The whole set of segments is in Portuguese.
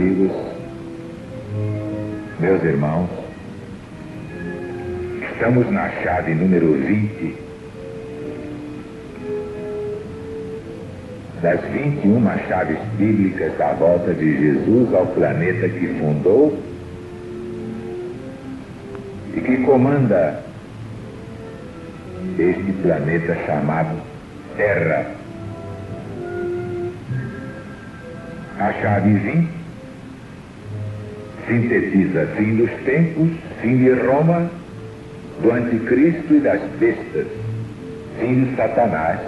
amigos, meus irmãos, estamos na chave número 20 das 21 chaves bíblicas da volta de Jesus ao planeta que fundou e que comanda este planeta chamado Terra. A chave 20 sintetiza fim dos tempos, fim de Roma, do anticristo e das bestas, fim de Satanás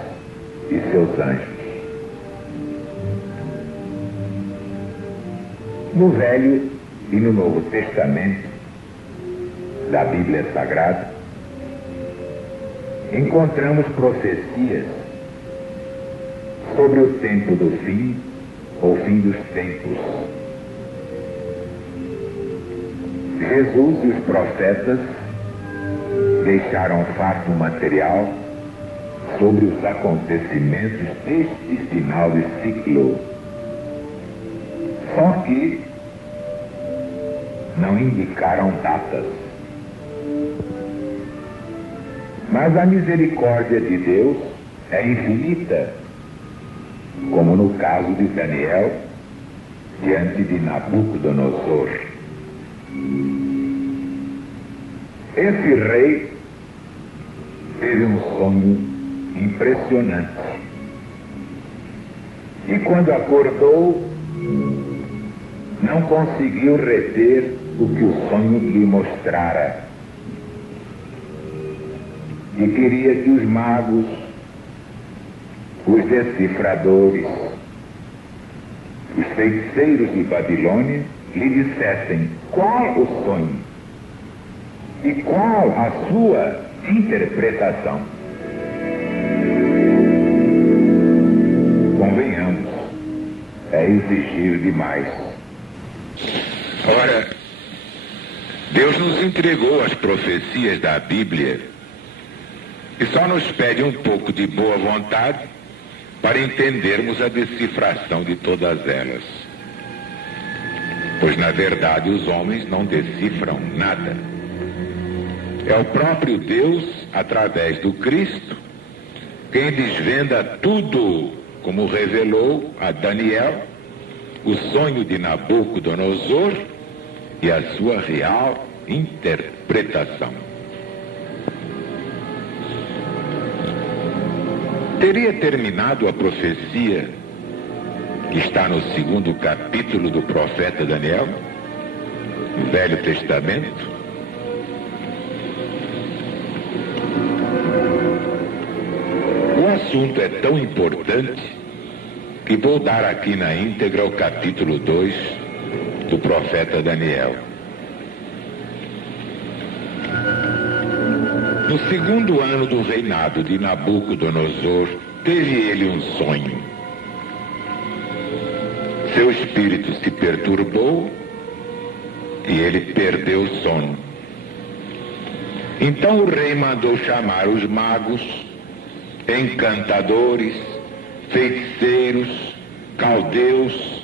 e seus anjos. No Velho e no Novo Testamento da Bíblia Sagrada, encontramos profecias sobre o tempo do fim, ou fim dos tempos. Jesus e os profetas deixaram fato material sobre os acontecimentos deste final de ciclo. Só que não indicaram datas. Mas a misericórdia de Deus é infinita, como no caso de Daniel, diante de Nabucodonosor. Esse rei teve um sonho impressionante. E quando acordou, não conseguiu reter o que o sonho lhe mostrara. E queria que os magos, os decifradores, os feiticeiros de Babilônia lhe dissessem qual o sonho e qual a sua interpretação. Convenhamos, é exigir demais. Ora, Deus nos entregou as profecias da Bíblia e só nos pede um pouco de boa vontade para entendermos a decifração de todas elas. Pois, na verdade, os homens não decifram nada. É o próprio Deus, através do Cristo, quem desvenda tudo, como revelou a Daniel, o sonho de Nabucodonosor e a sua real interpretação. Teria terminado a profecia que está no 2º capítulo do profeta Daniel, no Velho Testamento? O assunto é tão importante que vou dar aqui na íntegra o capítulo 2 do profeta Daniel. No 2º ano do reinado de Nabucodonosor, teve ele um sonho. Seu espírito se perturbou e ele perdeu o sono. Então o rei mandou chamar os magos, encantadores, feiticeiros, caldeus,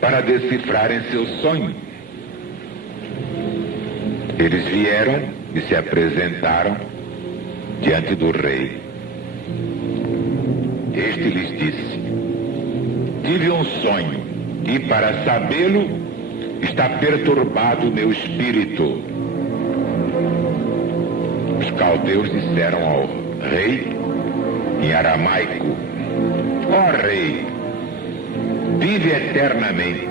para decifrarem seu sonho. Eles vieram e se apresentaram diante do rei. Este lhes disse: tive um sonho e, para sabê-lo, está perturbado o meu espírito. Os caldeus disseram ao rei, em aramaico: ó rei, vive eternamente.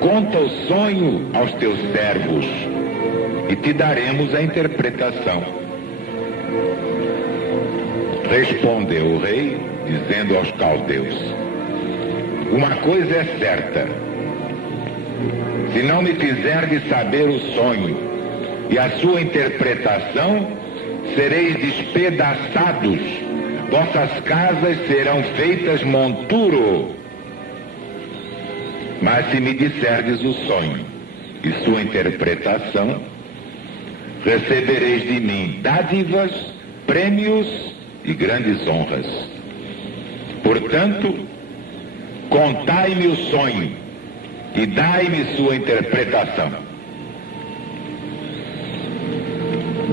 Conta o sonho aos teus servos e te daremos a interpretação. Respondeu o rei, dizendo aos caldeus: uma coisa é certa, se não me fizerdes saber o sonho e a sua interpretação, sereis despedaçados, vossas casas serão feitas monturo. Mas se me disserdes o sonho e sua interpretação, recebereis de mim dádivas, prêmios e grandes honras. Portanto, contai-me o sonho e dai-me sua interpretação.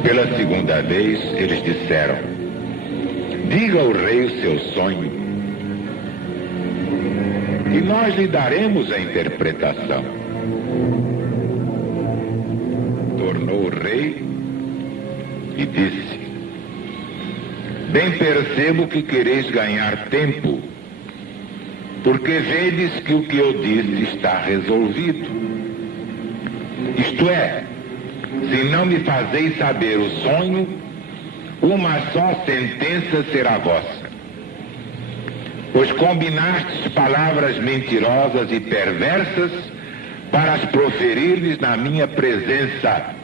Pela segunda vez, eles disseram: diga ao rei o seu sonho, e nós lhe daremos a interpretação. Tornou o rei e disse: bem percebo que quereis ganhar tempo, porque vedes que o que eu disse está resolvido. Isto é, se não me fazeis saber o sonho, uma só sentença será vossa. Pois combinastes palavras mentirosas e perversas para as proferir-lhes na minha presença,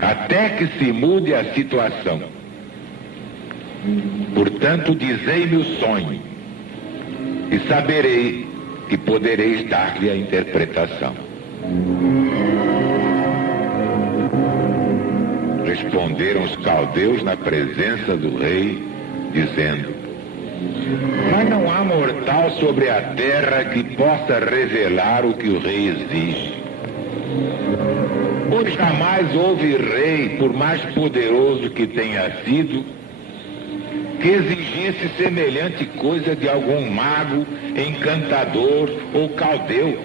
até que se mude a situação. Portanto, dizei-me o sonho, e saberei que podereis dar-lhe a interpretação. Responderam os caldeus na presença do rei, dizendo: mas não há mortal sobre a terra que possa revelar o que o rei exige. Pois jamais houve rei, por mais poderoso que tenha sido, que exigisse semelhante coisa de algum mago, encantador ou caldeu.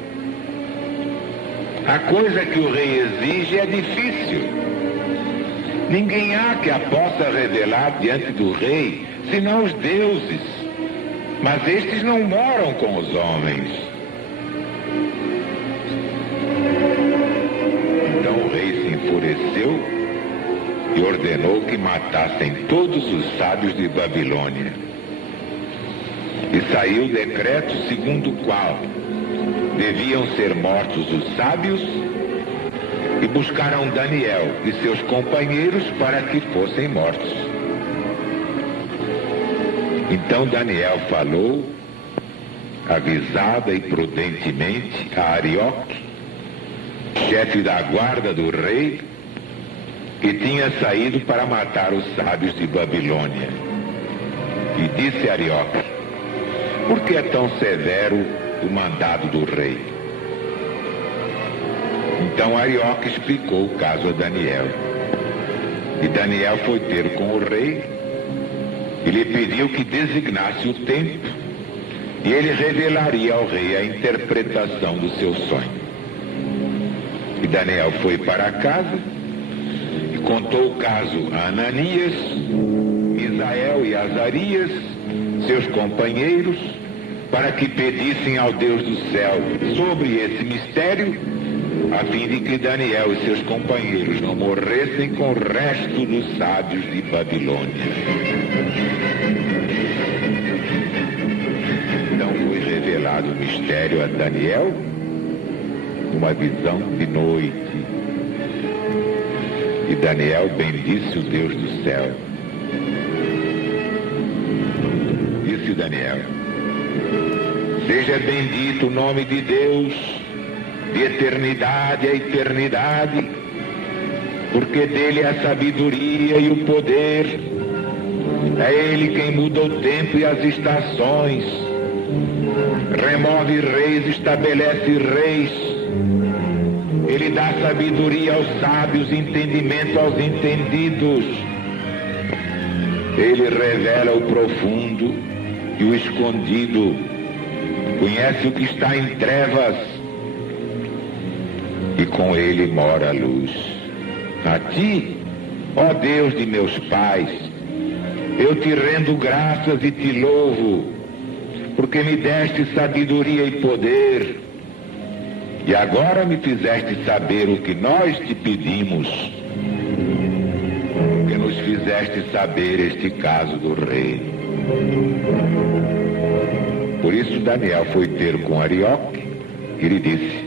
A coisa que o rei exige é difícil. Ninguém há que a possa revelar diante do rei, senão os deuses. Mas estes não moram com os homens. Então o rei se enfureceu e ordenou que matassem todos os sábios de Babilônia. E saiu o decreto segundo o qual deviam ser mortos os sábios, e buscaram Daniel e seus companheiros para que fossem mortos. Então Daniel falou, avisada e prudentemente, a Arioque, chefe da guarda do rei, que tinha saído para matar os sábios de Babilônia. E disse a Arioque: por que é tão severo o mandado do rei? Então Arioque explicou o caso a Daniel. E Daniel foi ter com o rei e lhe pediu que designasse o tempo, e ele revelaria ao rei a interpretação do seu sonho. E Daniel foi para casa e contou o caso a Ananias, Misael e Azarias, seus companheiros, para que pedissem ao Deus do céu sobre esse mistério, a fim de que Daniel e seus companheiros não morressem com o resto dos sábios de Babilônia. Então foi revelado o mistério a Daniel, uma visão de noite. E Daniel bendisse o Deus do céu. Disse Daniel: seja bendito o nome de Deus, de eternidade a eternidade, porque dele é a sabedoria e o poder. É ele quem muda o tempo e as estações, remove reis, estabelece reis. Ele dá sabedoria aos sábios, entendimento aos entendidos. Ele revela o profundo e o escondido, conhece o que está em trevas, e com ele mora a luz. A ti, ó Deus de meus pais, eu te rendo graças e te louvo, porque me deste sabedoria e poder, e agora me fizeste saber o que nós te pedimos, porque nos fizeste saber este caso do rei. Por isso Daniel foi ter com Arioque e lhe disse: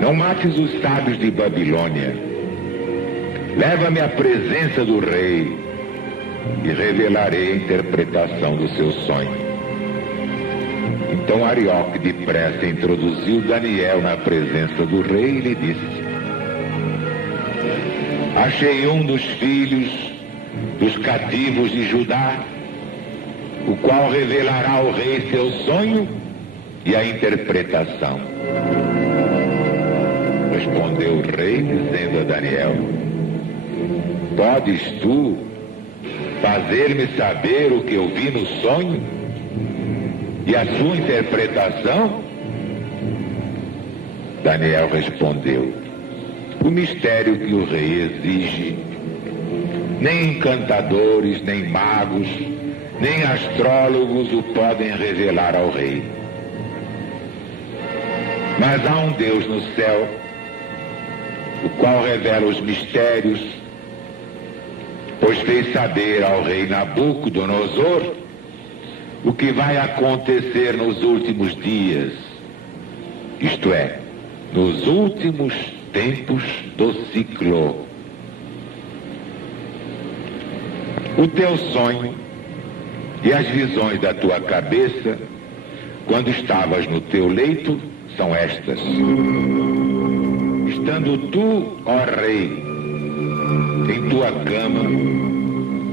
não mates os sábios de Babilônia, leva-me à presença do rei e revelarei a interpretação do seu sonho. Então Arioque depressa introduziu Daniel na presença do rei e lhe disse: achei um dos filhos dos cativos de Judá, o qual revelará ao rei seu sonho e a interpretação. Respondeu o rei, dizendo a Daniel: podes tu fazer-me saber o que eu vi no sonho e a sua interpretação? Daniel respondeu: o mistério que o rei exige, nem encantadores, nem magos, nem astrólogos o podem revelar ao rei. Mas há um Deus no céu, o qual revela os mistérios, pois fez saber ao rei Nabucodonosor o que vai acontecer nos últimos dias, isto é, nos últimos tempos do ciclo. O teu sonho e as visões da tua cabeça, quando estavas no teu leito, são estas. Estando tu, ó rei, em tua cama,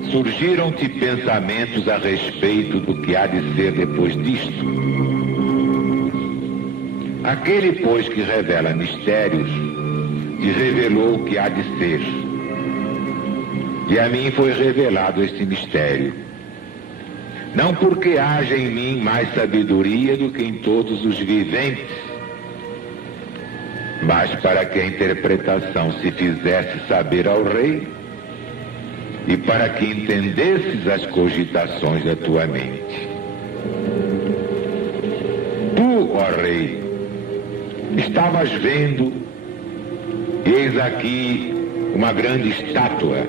surgiram-te pensamentos a respeito do que há de ser depois disto. Aquele, pois, que revela mistérios, te revelou o que há de ser. E a mim foi revelado este mistério. Não porque haja em mim mais sabedoria do que em todos os viventes, mas para que a interpretação se fizesse saber ao rei e para que entendesses as cogitações da tua mente. Tu, ó rei, estavas vendo, eis aqui uma grande estátua.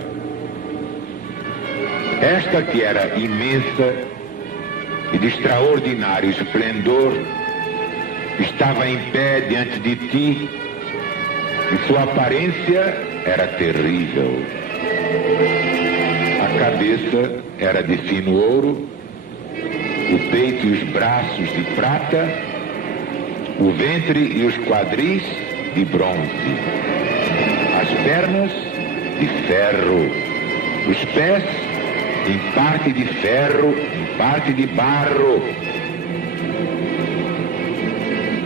Esta que era imensa e de extraordinário esplendor, estava em pé diante de ti, e sua aparência era terrível. A cabeça era de fino ouro, o peito e os braços de prata, o ventre e os quadris de bronze, as pernas de ferro, os pés em parte de ferro, em parte de barro.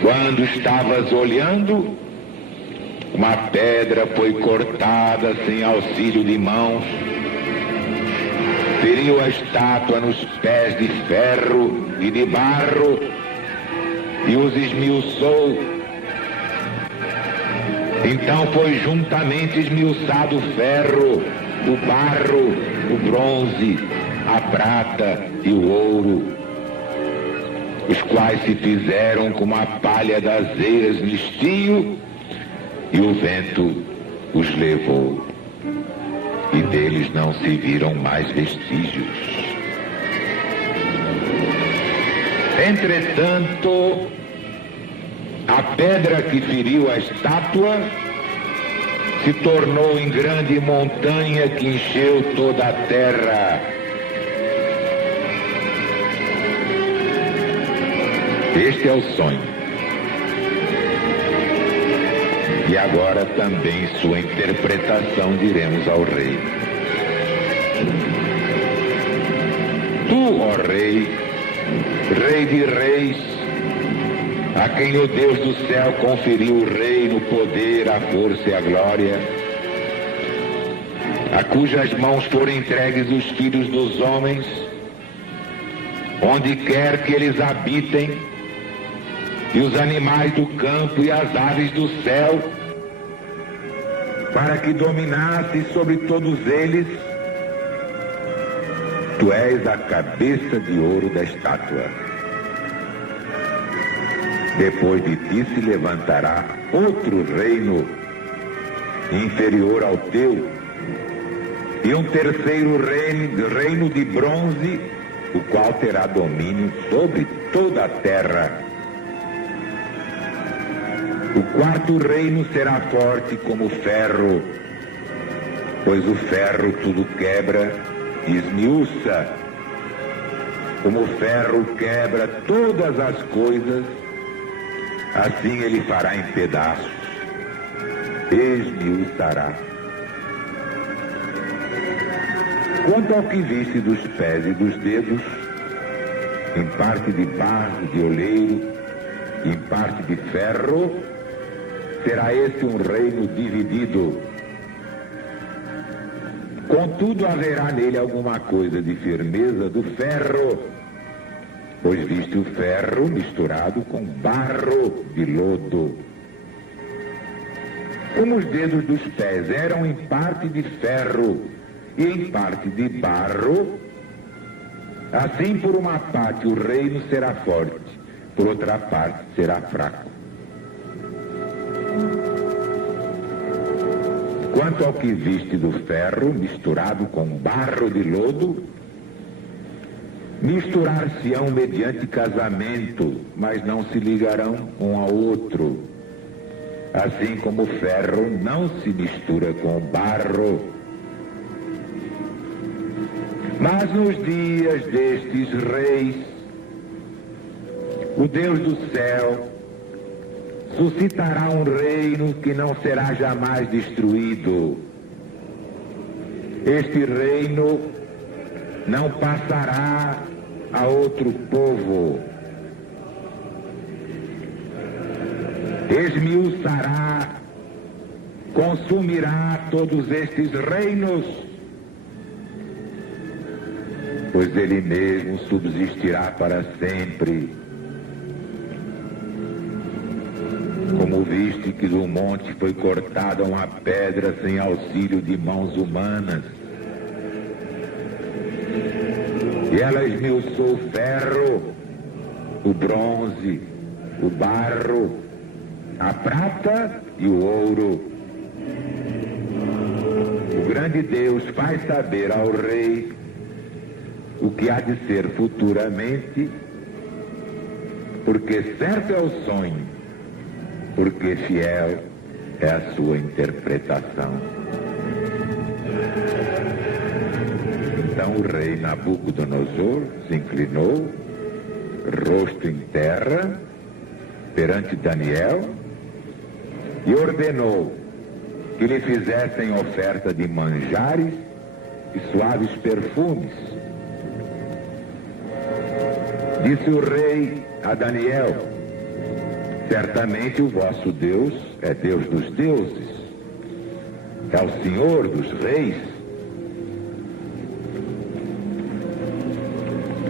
Quando estavas olhando, uma pedra foi cortada sem auxílio de mãos, feriu a estátua nos pés de ferro e de barro e os esmiuçou. Então foi juntamente esmiuçado o ferro, o barro, o bronze, a prata e o ouro, os quais se fizeram como a palha das eiras no estio, e o vento os levou, e deles não se viram mais vestígios. Entretanto, a pedra que feriu a estátua se tornou em grande montanha que encheu toda a terra. Este é o sonho. E agora também sua interpretação diremos ao rei. Tu, ó rei, rei de reis, a quem o Deus do céu conferiu o reino, o poder, a força e a glória, a cujas mãos foram entregues os filhos dos homens, onde quer que eles habitem, e os animais do campo e as aves do céu, para que dominasse sobre todos eles. Tu és a cabeça de ouro da estátua. Depois de ti se levantará outro reino inferior ao teu, e um terceiro reino de bronze, o qual terá domínio sobre toda a terra. O quarto reino será forte como o ferro, pois o ferro tudo quebra e esmiuça. Como o ferro quebra todas as coisas, assim ele fará em pedaços, esmiuçará. Quanto ao que viste dos pés e dos dedos, em parte de barro de oleiro, em parte de ferro, será esse um reino dividido. Contudo, haverá nele alguma coisa de firmeza do ferro, pois viste o ferro misturado com barro de lodo. Como os dedos dos pés eram em parte de ferro e em parte de barro, assim por uma parte o reino será forte, por outra parte será fraco. Quanto ao que viste do ferro misturado com barro de lodo, misturar-se-ão mediante casamento, mas não se ligarão um ao outro. Assim como o ferro não se mistura com o barro. Mas nos dias destes reis, o Deus do céu suscitará um reino que não será jamais destruído. Este reino não passará a outro povo. Esmiuçará, consumirá todos estes reinos, pois ele mesmo subsistirá para sempre. Como viste que do monte foi cortada uma pedra sem auxílio de mãos humanas, e ela esmiuçou o ferro, o bronze, o barro, a prata e o ouro. O grande Deus faz saber ao rei o que há de ser futuramente, porque certo é o sonho, porque fiel é a sua interpretação. Então o rei Nabucodonosor se inclinou, rosto em terra, perante Daniel, e ordenou que lhe fizessem oferta de manjares e suaves perfumes. Disse o rei a Daniel: certamente o vosso Deus é Deus dos deuses, é o Senhor dos reis,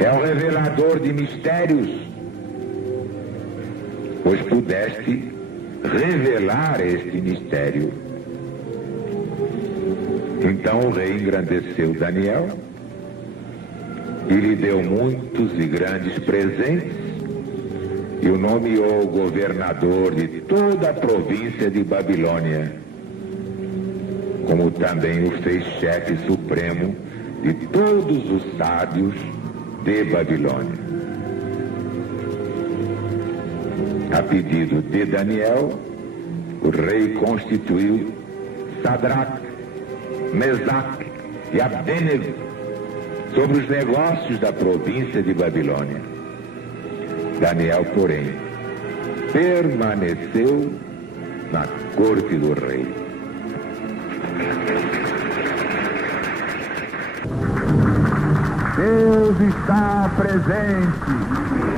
é o revelador de mistérios, pois pudeste revelar este mistério. Então o rei engrandeceu Daniel e lhe deu muitos e grandes presentes, e o nomeou governador de toda a província de Babilônia, como também o fez chefe supremo de todos os sábios de Babilônia. A pedido de Daniel, o rei constituiu Sadraque, Mesaque e Abdênego sobre os negócios da província de Babilônia. Daniel, porém, permaneceu na corte do rei. Deus está presente.